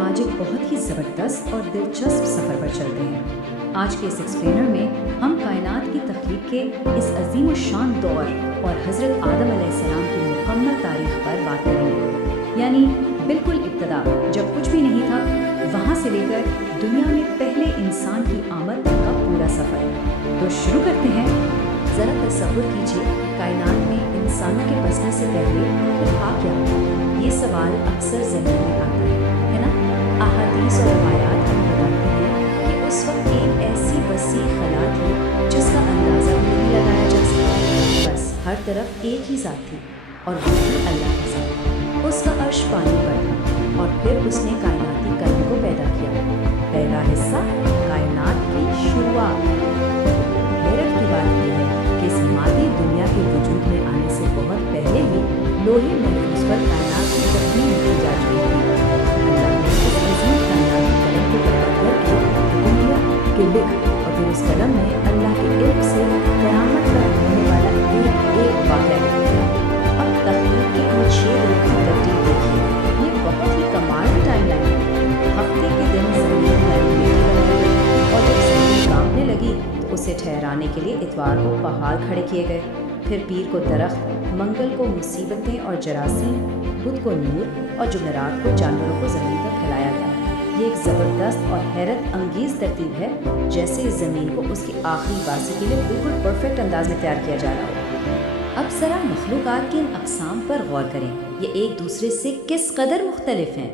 آج ایک بہت ہی زبردست اور دلچسپ سفر پر چلتے ہیں۔ آج کے اس ایکسپلینر میں ہم کائنات کی تخلیق کے اس عظیم و شان دور اور حضرت آدم علیہ السلام کی مکمل تاریخ پر بات کریں گے، یعنی بالکل ابتدا جب کچھ بھی نہیں تھا، وہاں سے لے کر دنیا میں پہلے انسان کی آمد تک کا پورا سفر۔ تو شروع کرتے ہیں۔ ذرا تصور کیجیے، کائنات میں انسانوں کے بسنے سے پہلے تھا کیا؟ یہ سوال اکثر ذہن میں آتا ہے نا؟ احادیث اور روایات ہمیں بتاتی ہیں کہ اس وقت ایک ایسی وسیع خلا تھی جس کا اندازہ نہیں لگایا جا سکتا۔ بس ہر طرف ایک ہی ذات تھی اور وہ تھی اللہ کے ساتھ۔ اس کا عرش پانی پر تھا اور پھر اس نے کائناتی کلم کو پیدا کیا۔ پہلا حصہ کائنات کی شروعات۔ حیرت کی بات یہ ہے کہ اس مادی دنیا کے وجود میں آنے سے بہت پہلے ہی لوہے محفوظ پر کائنات کی تکمیل کی جا چکی تھی۔ اللہ نے اس عظیم کائناتی قلم کو پیدا کر کے دنیا کے لکھ اور پھر اس قلم میں اللہ کے علم سے قیامت تک ہونے والا ایک واقعہ لکھ دیا۔ اب تخلیق کے ان 6 دنوں کی ترتیب دیکھیے، یہ بہت ہی کمال کی ٹائم لائن ہے۔ ہفتے کے دن زمین اور جب زمین کانپنے لگی تو اسے ٹھہرانے کے لیے اتوار کو پہاڑ کھڑے کیے گئے، پھر پیر کو درخت، منگل کو مصیبتیں اور جراثیم، بدھ کو نور اور جمعرات کو جانوروں کو زمین پر پھیلایا گیا۔ یہ ایک زبردست اور حیرت انگیز ترتیب ہے، جیسے اس زمین کو اس کی آخری بازی کے لیے بالکل پرفیکٹ انداز میں تیار کیا جا رہا ہو۔ اب ذرا مخلوقات کے ان اقسام پر غور کریں، یہ ایک دوسرے سے کس قدر مختلف ہیں۔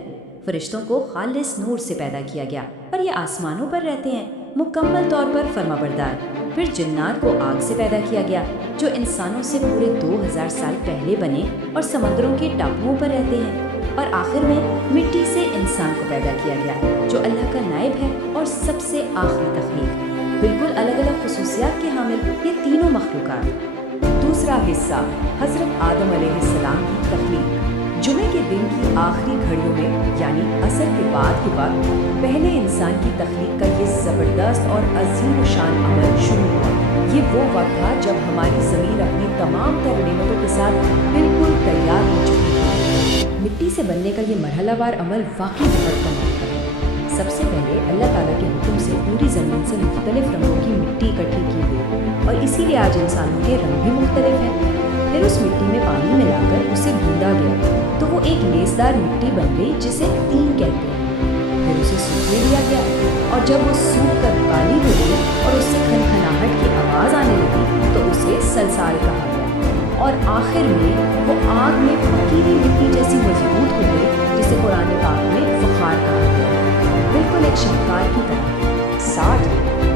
فرشتوں کو خالص نور سے پیدا کیا گیا اور یہ آسمانوں پر رہتے ہیں، مکمل طور پر فرمانبردار۔ پھر جنات کو آگ سے پیدا کیا گیا جو انسانوں سے پورے 2000 سال پہلے بنے اور سمندروں کے ٹاپوؤں پر رہتے ہیں۔ اور آخر میں مٹی سے انسان کو پیدا کیا گیا جو اللہ کا نائب ہے اور سب سے آخری تخلیق۔ بالکل الگ الگ خصوصیات کے حامل یہ تینوں مخلوقات۔ دوسرا حصہ حضرت آدم علیہ السلام کی تخلیق۔ جمعے کے دن کی آخری گھڑیوں میں یعنی عصر کے بعد پہلے انسان کی تخلیق کا یہ زبردست اور عظیم شان عمل شروع ہوا۔ یہ وہ وقت تھا جب ہماری زمین اپنی تمام تر نعمتوں کے ساتھ بالکل تیار ہو چکی تھی۔ مٹی سے بننے کا یہ مرحلہ وار عمل واقعی بہت کمال کا ہے۔ سب سے پہلے اللہ تعالیٰ کے حکم سے پوری زمین سے مختلف رنگوں کی مٹی اکٹھی کی گئی اور اسی لیے آج انسانوں کے رنگ بھی مختلف ہیں۔ پھر اس مٹی میں پانی ملا کر اسے گوندا گیا تو وہ ایک لیسدار مٹی بن گئی جسے تین کہتے ہیں۔ پھر اسے سوکھنے دیا گیا اور جب وہ سوکھ کر کالی ہو گئی اور اس سے کھنکھناہٹ کی آواز آنے لگی تو اسے سلسال کہا گیا، اور آخر میں وہ آگ میں پکی ہوئی مٹی جیسی مضبوط ہو گئی جسے قرآن پاک میں فخار کہا گیا، بالکل ایک شاہکار کی طرح۔ 60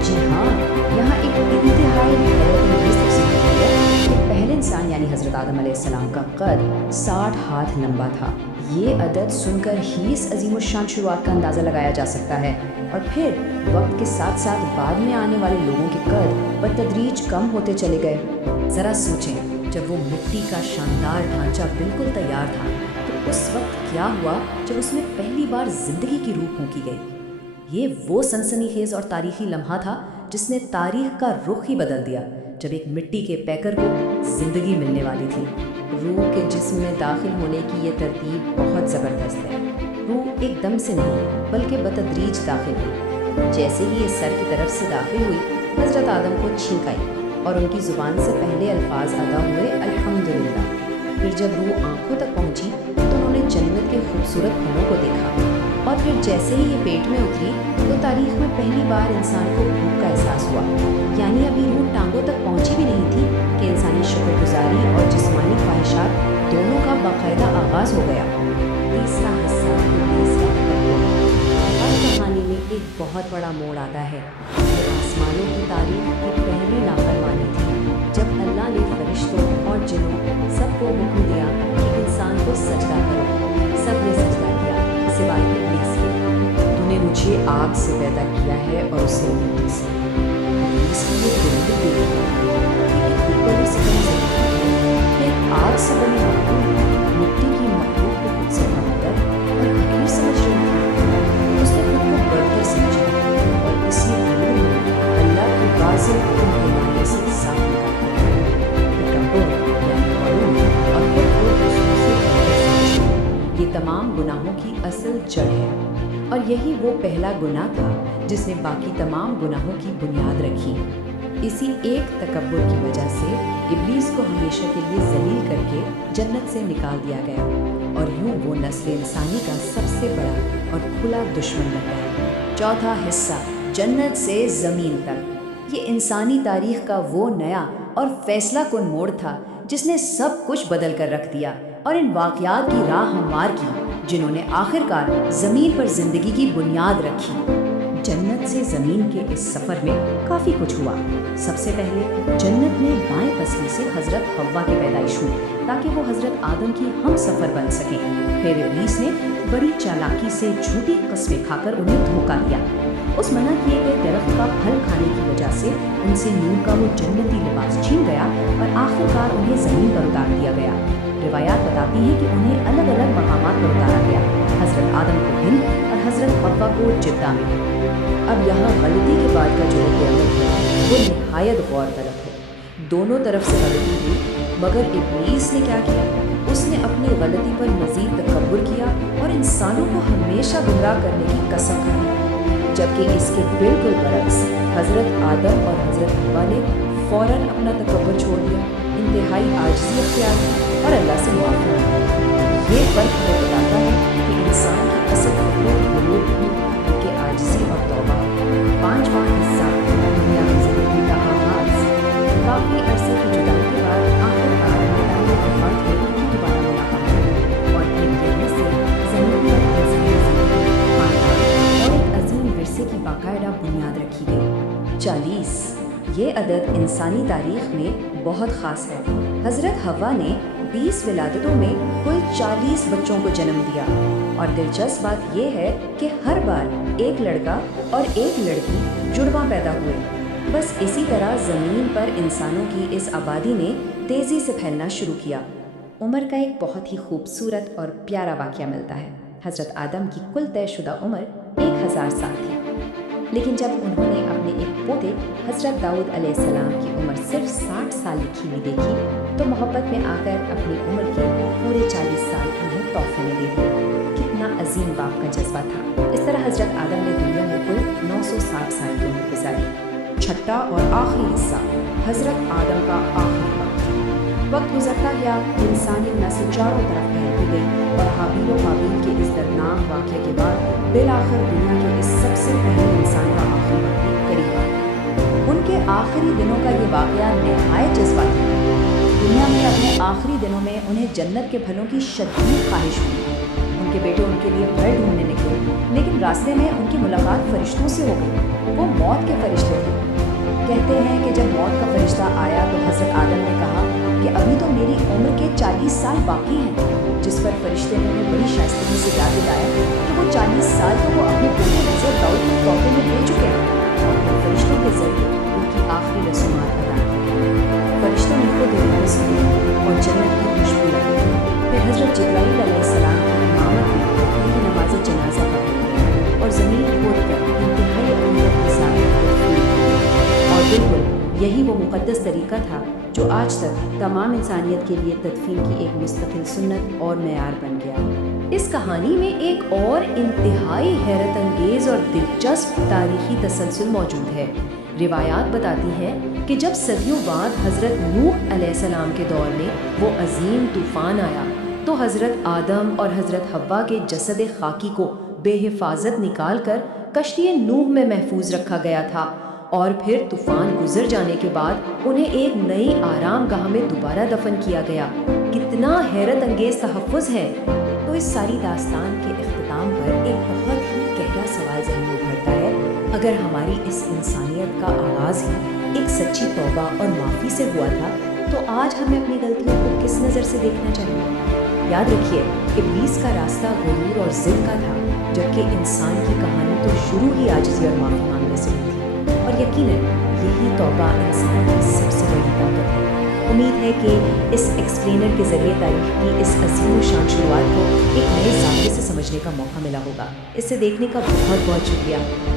جی ہاں، یہاں ایک انتہائی حیرت انگیز تفصیل ہے کہ پہلے انسان یعنی حضرت آدم علیہ السلام کا قد 60 ہاتھ لمبا تھا۔ یہ عدد سن کر ہی اس عظیم الشان شروعات کا اندازہ لگایا جا سکتا ہے، اور پھر وقت کے ساتھ ساتھ بعد میں آنے والے لوگوں کے قد بتدریج کم ہوتے چلے گئے۔ ذرا سوچیں، جب وہ مٹی کا شاندار ڈھانچہ بالکل تیار تھا تو اس وقت کیا ہوا جب اس میں پہلی بار زندگی کی روح پھونکی گئی۔ یہ وہ سنسنی خیز اور تاریخی لمحہ تھا جس نے تاریخ کا رخ ہی بدل دیا، جب ایک مٹی کے پیکر کو زندگی ملنے والی تھی۔ روح کے جسم میں داخل ہونے کی یہ ترتیب بہت زبردست ہے۔ روح ایک دم سے نہیں بلکہ بتدریج داخل ہوئی۔ جیسے ہی یہ سر کی طرف سے داخل ہوئی، حضرت آدم کو چھینک آئی اور ان کی زبان سے پہلے الفاظ ادا ہوئے الحمدللہ۔ پھر جب روح آنکھوں تک پہنچی تو انہوں نے جنت کے خوبصورت پھلوں کو دیکھا، اور پھر جیسے ہی یہ پیٹ میں اتری تو تاریخ میں پہلی بار انسان کو بھوک کا احساس ہوا، یعنی ابھی روح ٹانگوں تک پہنچی بھی نہیں تھی کہ انسانی شکر گزاری اور جسمانی خواہشات دونوں کا باقاعدہ آغاز ہو گیا۔ تیسرا حصہ ہر کہانی میں ایک بہت بڑا موڑ آتا ہے۔ یہ آسمانوں کی تاریخ کی پہلی نافرمانی تھی، جب اللہ نے فرشتوں اور جنوں سب کو حکم دیا کہ انسان کو سجدہ کرو۔ سب نے سجدہ کیا سوائے ابلیس کے۔ تو نے مجھے آگ سے پیدا کیا ہے اور اسے مٹی سے۔ اس لیے آگ سے بنی مخلوق مٹی کی مخلوق کو خود سے بڑھتر اور حقیر سمجھ رہی تھی۔ اس نے خود کو بڑھتر سمجھا اور اسی نور میں اللہ کی واضح حکم کے معنی سے صاف یہ تمام گناہوں کی اصل جڑ ہے۔ اور یہی وہ پہلا گناہ تھا جس نے باقی تمام گناہوں کی بنیاد رکھی۔ اسی ایک تکبر کی وجہ سے ابلیس کو ہمیشہ کے لیے ذلیل کر کے جنت سے نکال دیا گیا، اور یوں وہ نسل انسانی کا سب سے بڑا اور کھلا دشمن بن گیا۔ چوتھا حصہ، جنت سے زمین تک۔ یہ انسانی تاریخ کا وہ نیا اور فیصلہ کن موڑ تھا جس نے سب کچھ بدل کر رکھ دیا اور ان واقعات کی راہ ہموار کی جنہوں نے آخر کار زمین پر زندگی کی بنیاد رکھی۔ جنت سے زمین کے اس سفر میں کافی کچھ ہوا۔ سب سے پہلے جنت میں بائیں پسلی سے حضرت حوا کی پیدائش ہوئی تاکہ وہ حضرت آدم کی ہم سفر بن سکیں۔ پھر ابلیس نے بڑی چالاکی سے جھوٹی قسمیں کھا کر انہیں دھوکا دیا۔ اس منع کیے گئے درخت کا پھل کھانے کی وجہ سے ان سے نور کا وہ جنتی لباس چھین گیا اور آخر کار انہیں زمین پر اتار دیا گیا۔ روایات بتاتی ہیں کہ انہیں الگ الگ مقامات پر اتارا گیا، حضرت آدم کو ہند اور حضرت حوا کو جدہ میں۔ اب یہاں غلطی کے بعد کا جو رد عمل ہے وہ نہایت غور طلب ہے۔ دونوں طرف سے غلطی ہوئی، مگر ابلیس نے کیا کیا؟ اس نے اپنی غلطی پر مزید تکبر کیا اور انسانوں کو ہمیشہ گمراہ کرنے کی قسم کھائی، جبکہ اس کے بالکل برعکس حضرت آدم اور حضرت حوا نے فوراً اپنا تکبر چھوڑ دیا، انتہائی عاجزی اختیار کی اور اللہ سے معافی مانگی۔ یہ فرق ہمیں بتاتا ہے کہ انسان کی اصل فطرت غرور نہیں بلکہ عاجزی اور توبہ۔ پانچواں حصہ، دنیا کی زندگی کا آغاز۔ کافی عرصے کی جدائی کے بعد آخر کار میدان عرفات میں ان کی دوبارہ ملاقات ہوئی اور ایک کہنے سے زمین پر انسانی زندگی، خاندان اور ایک عظیم ورثے کی باقاعدہ بنیاد رکھی گئی۔ 40 یہ عدد انسانی تاریخ میں بہت خاص ہے۔ حضرت حوا نے 20 ولادتوں میں کل 40 بچوں کو جنم دیا، اور دلچسپ بات یہ ہے کہ ہر بار ایک لڑکا اور ایک لڑکی جڑواں پیدا ہوئے۔ بس اسی طرح زمین پر انسانوں کی اس آبادی نے تیزی سے پھیلنا شروع کیا۔ عمر کا ایک بہت ہی خوبصورت اور پیارا واقعہ ملتا ہے۔ حضرت آدم کی کل طے شدہ عمر 1000 سال تھی، لیکن جب انہوں نے اپنے ایک پوتے حضرت داؤد علیہ السلام کی عمر صرف 60 سال لکھی ہوئی دیکھی تو محبت میں آ کر اپنی عمر کے پورے 40 سال انہیں تحفے میں دے دیے۔ کتنا عظیم باپ کا جذبہ تھا۔ اس طرح حضرت آدم نے دنیا میں کل 960 سال کی عمر گزاری۔ چھٹا اور آخری حصہ، حضرت آدم کا آخری وقت۔ وقت گزرتا گیا، انسانی نسل چاروں طرف پھیلتی گئی اور حابیل و قابیل کے اس دردناک واقعے کے بعد بالآخر دنیا کے اس سب سے پہلے انسان کا آخری وقت بھی قریب آیا۔ ان کے آخری دنوں کا یہ واقعہ نہایت جذباتی ہے۔ دنیا میں اپنے آخری دنوں میں انہیں جنت کے پھلوں کی شدید خواہش ہوئی۔ ان کے بیٹے ان کے لیے پھل ڈھونڈنے نکلے، لیکن راستے میں ان کی ملاقات فرشتوں سے ہو گئی۔ وہ موت کے فرشتے تھے۔ کہتے ہیں کہ جب موت کا فرشتہ آیا تو حضرت آدم نے کہا کہ ابھی تو میری عمر کے 40 سال باقی ہیں، جس پر فرشتے نے انہیں بڑی شائستگی سے یاد دلایا کہ وہ 40 سال تو وہ اپنے بیٹے حضرت داؤد کو تحفے میں دے چکے ہیں، اور وہ فرشتوں کے ذریعے ان کی آخری رسومات ادا کی۔ فرشتوں نے خود روز ہوئی اور جنت کی خوشبو لگی۔ پھر حضرت جبرائیل علیہ السلام کی امامت میں ان کی نماز جنازہ پڑھی اور زمین کھود کر انتہائی عقیدت کے ساتھ دفن کی۔ اور بالکل یہی وہ مقدس طریقہ تھا جو آج تک تمام انسانیت کے لیے تدفین کی ایک مستقل سنت اور معیار بن گیا۔ اس کہانی میں ایک اور انتہائی حیرت انگیز اور دلچسپ تاریخی تسلسل موجود ہے۔ روایات بتاتی ہیں کہ جب صدیوں بعد حضرت نوح علیہ السلام کے دور میں وہ عظیم طوفان آیا تو حضرت آدم اور حضرت حوا کے جسد خاکی کو بے حفاظت نکال کر کشتی نوح میں محفوظ رکھا گیا تھا، اور پھر طوفان گزر جانے کے بعد انہیں ایک نئی آرام گاہ میں دوبارہ دفن کیا گیا۔ کتنا حیرت انگیز تحفظ ہے۔ تو اس ساری داستان کے اختتام پر ایک بہت ہی گہرا سوال ذہن میں ابھرتا ہے، اگر ہماری اس انسانیت کا آغاز ہی ایک سچی توبہ اور معافی سے ہوا تھا تو آج ہمیں اپنی غلطیوں کو کس نظر سے دیکھنا چاہیے؟ یاد رکھیے، ابلیس کا راستہ غرور اور ضد کا تھا، جبکہ انسان کی کہانی تو شروع ہی عاجزی اور معافی مانگنے سے ہوئی تھی، اور یقیناً یہی توبہ انسان کی سب سے بڑی طاقت ہے۔ امید ہے کہ اس ایکسپلینر کے ذریعے تاریخ کی اس عظیم و شان شروعات کو ایک نئے زاویے سے سمجھنے کا موقع ملا ہوگا۔ اسے دیکھنے کا بہت بہت شکریہ۔